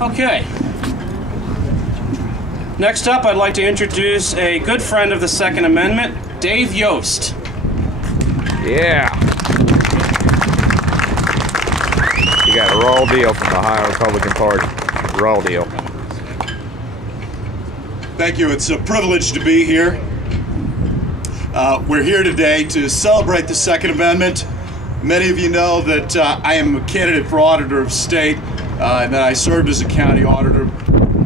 Okay. Next up, I'd like to introduce a good friend of the Second Amendment, Dave Yost. Yeah. You got a raw deal from the Ohio Republican Party. Raw deal. Thank you. It's a privilege to be here. We're here today to celebrate the Second Amendment. Many of you know that I am a candidate for Auditor of State, and that I served as a county auditor.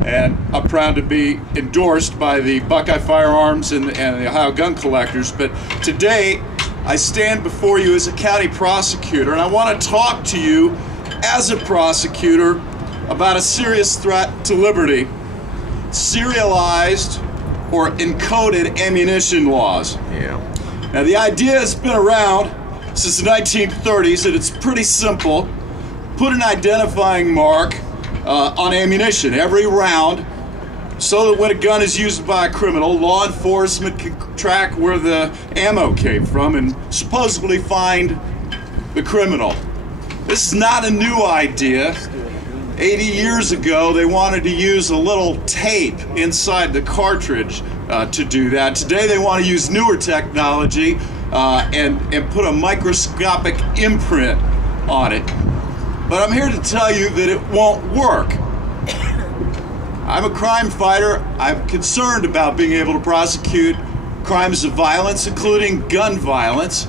And I'm proud to be endorsed by the Buckeye Firearms and the Ohio Gun Collectors. But today, I stand before you as a county prosecutor, and I want to talk to you as a prosecutor about a serious threat to liberty: serialized or encoded ammunition laws. Yeah. Now, the idea has been around since the 1930s, and it's pretty simple. Put an identifying mark on ammunition every round, so that when a gun is used by a criminal, law enforcement can track where the ammo came from and supposedly find the criminal. This is not a new idea. 80 years ago, they wanted to use a little tape inside the cartridge to do that. Today, they want to use newer technology and put a microscopic imprint on it. But I'm here to tell you that it won't work. I'm a crime fighter. I'm concerned about being able to prosecute crimes of violence, including gun violence,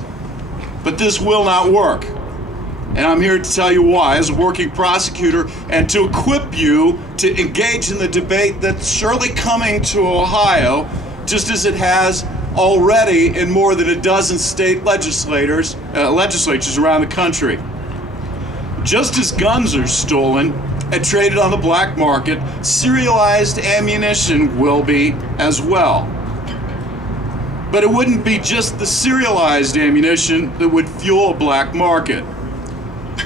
but this will not work. And I'm here to tell you why, as a working prosecutor, and to equip you to engage in the debate that's surely coming to Ohio, just as it has already in more than a dozen state legislatures around the country. Just as guns are stolen and traded on the black market, serialized ammunition will be as well. But it wouldn't be just the serialized ammunition that would fuel a black market.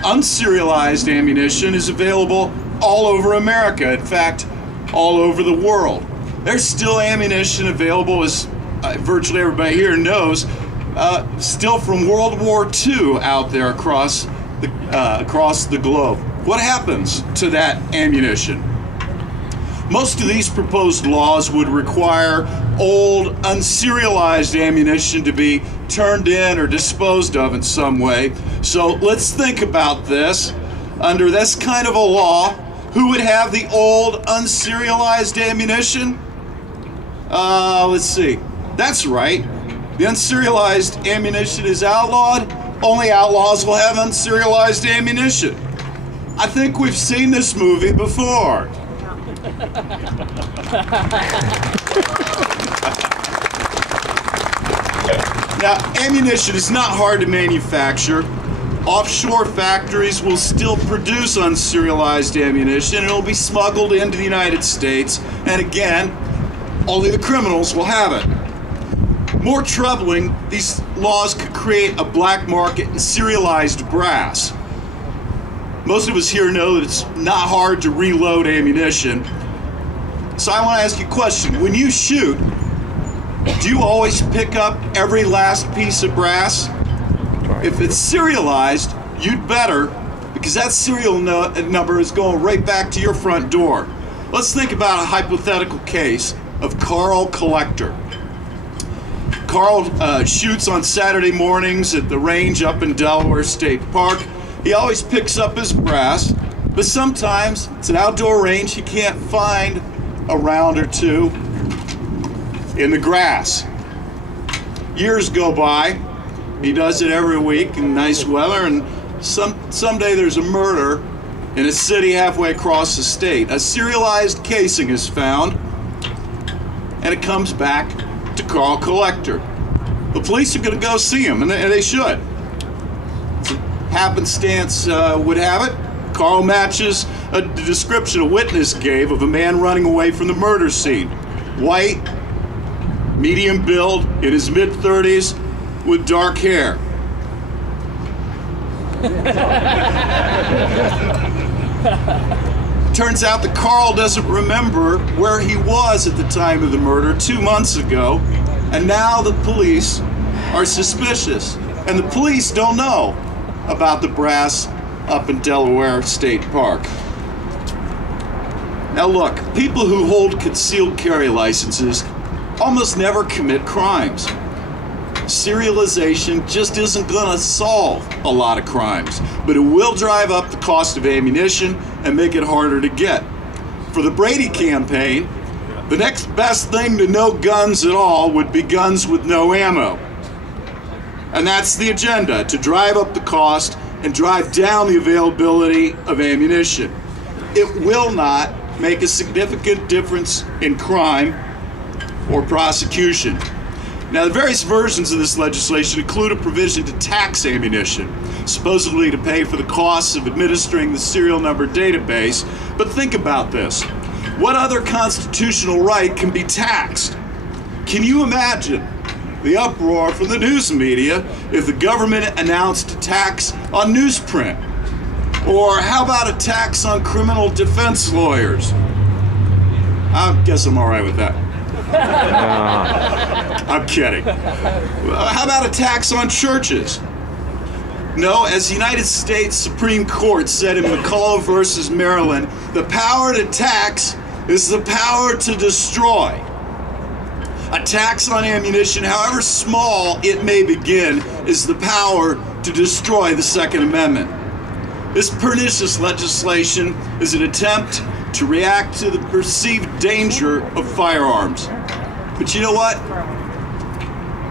Unserialized ammunition is available all over America, in fact, all over the world. There's still ammunition available, as virtually everybody here knows, still from World War II out there across the globe. What happens to that ammunition? Most of these proposed laws would require old, unserialized ammunition to be turned in or disposed of in some way. So let's think about this. Under this kind of a law, who would have the old, unserialized ammunition? Let's see. That's right. The unserialized ammunition is outlawed. Only outlaws will have unserialized ammunition. I think we've seen this movie before. Now, ammunition is not hard to manufacture. Offshore factories will still produce unserialized ammunition, and it will be smuggled into the United States. And again, only the criminals will have it. More troubling, these laws could create a black market in serialized brass. Most of us here know that it's not hard to reload ammunition. So I want to ask you a question. When you shoot, do you always pick up every last piece of brass? If it's serialized, you'd better, because that serial number is going right back to your front door. Let's think about a hypothetical case of Carl Collector. Carl shoots on Saturday mornings at the range up in Delaware State Park. He always picks up his brass, but sometimes it's an outdoor range, he can't find a round or two in the grass. Years go by. He does it every week in nice weather, and someday there's a murder in a city halfway across the state. A serialized casing is found, and it comes back to Carl Collector. The police are going to go see him, and they should. Happenstance would have it, Carl matches a description a witness gave of a man running away from the murder scene. White, medium build, in his mid-30s, with dark hair. Turns out that Carl doesn't remember where he was at the time of the murder 2 months ago, and now the police are suspicious. And the police don't know about the brass up in Delaware State Park. Now look, people who hold concealed carry licenses almost never commit crimes. Serialization just isn't going to solve a lot of crimes, but it will drive up the cost of ammunition and make it harder to get. For the Brady campaign, the next best thing to no guns at all would be guns with no ammo. And that's the agenda, to drive up the cost and drive down the availability of ammunition. It will not make a significant difference in crime or prosecution. Now, the various versions of this legislation include a provision to tax ammunition, supposedly to pay for the costs of administering the serial number database. But think about this. What other constitutional right can be taxed? Can you imagine the uproar from the news media if the government announced a tax on newsprint? Or how about a tax on criminal defense lawyers? I guess I'm all right with that. I'm kidding. How about a tax on churches? No, as the United States Supreme Court said in McCullough versus Maryland, the power to tax is the power to destroy. A tax on ammunition, however small it may begin, is the power to destroy the Second Amendment. This pernicious legislation is an attempt to react to the perceived danger of firearms. But you know what?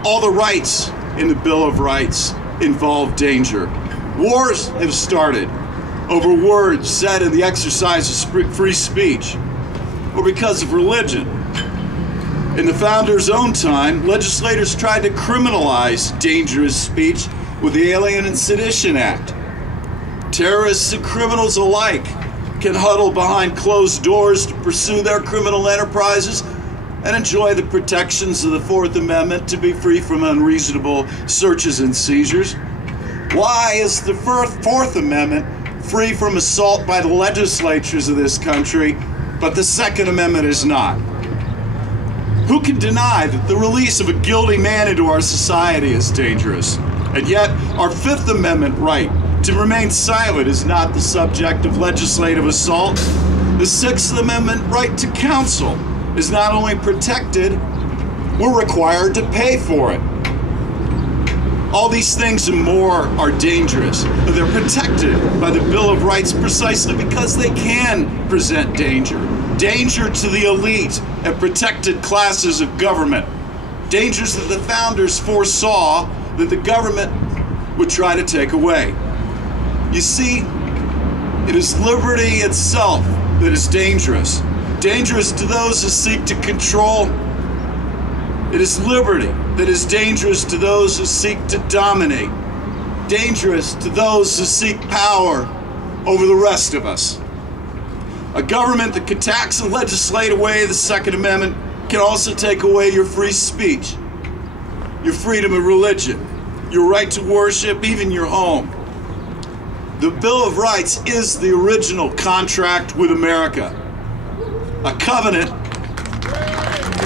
All the rights in the Bill of Rights involve danger. Wars have started over words said in the exercise of free speech, or because of religion. In the founders' own time, legislators tried to criminalize dangerous speech with the Alien and Sedition Act. Terrorists and criminals alike can huddle behind closed doors to pursue their criminal enterprises and enjoy the protections of the Fourth Amendment to be free from unreasonable searches and seizures. Why is the Fourth Amendment free from assault by the legislatures of this country, but the Second Amendment is not? Who can deny that the release of a guilty man into our society is dangerous? And yet, our Fifth Amendment right to remain silent is not the subject of legislative assault. The Sixth Amendment right to counsel is not only protected, we're required to pay for it. All these things and more are dangerous. They're protected by the Bill of Rights precisely because they can present danger. Danger to the elite and protected classes of government. Dangers that the founders foresaw that the government would try to take away. You see, it is liberty itself that is dangerous. Dangerous to those who seek to control. It is liberty that is dangerous to those who seek to dominate. Dangerous to those who seek power over the rest of us. A government that can tax and legislate away the Second Amendment can also take away your free speech, your freedom of religion, your right to worship, even your home. The Bill of Rights is the original contract with America. A covenant.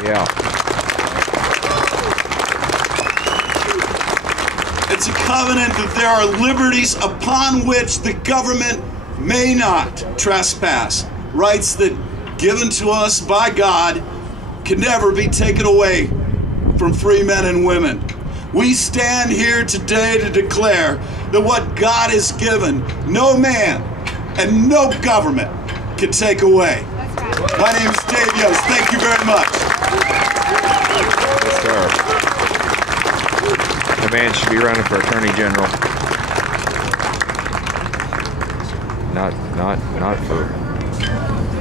Yeah. It's a covenant that there are liberties upon which the government may not trespass. Rights that, given to us by God, can never be taken away from free men and women. We stand here today to declare that what God has given, no man and no government can take away. My name is Dave Yost. Thank you very much. Yes, sir. The man should be running for Attorney General. Not for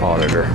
Auditor.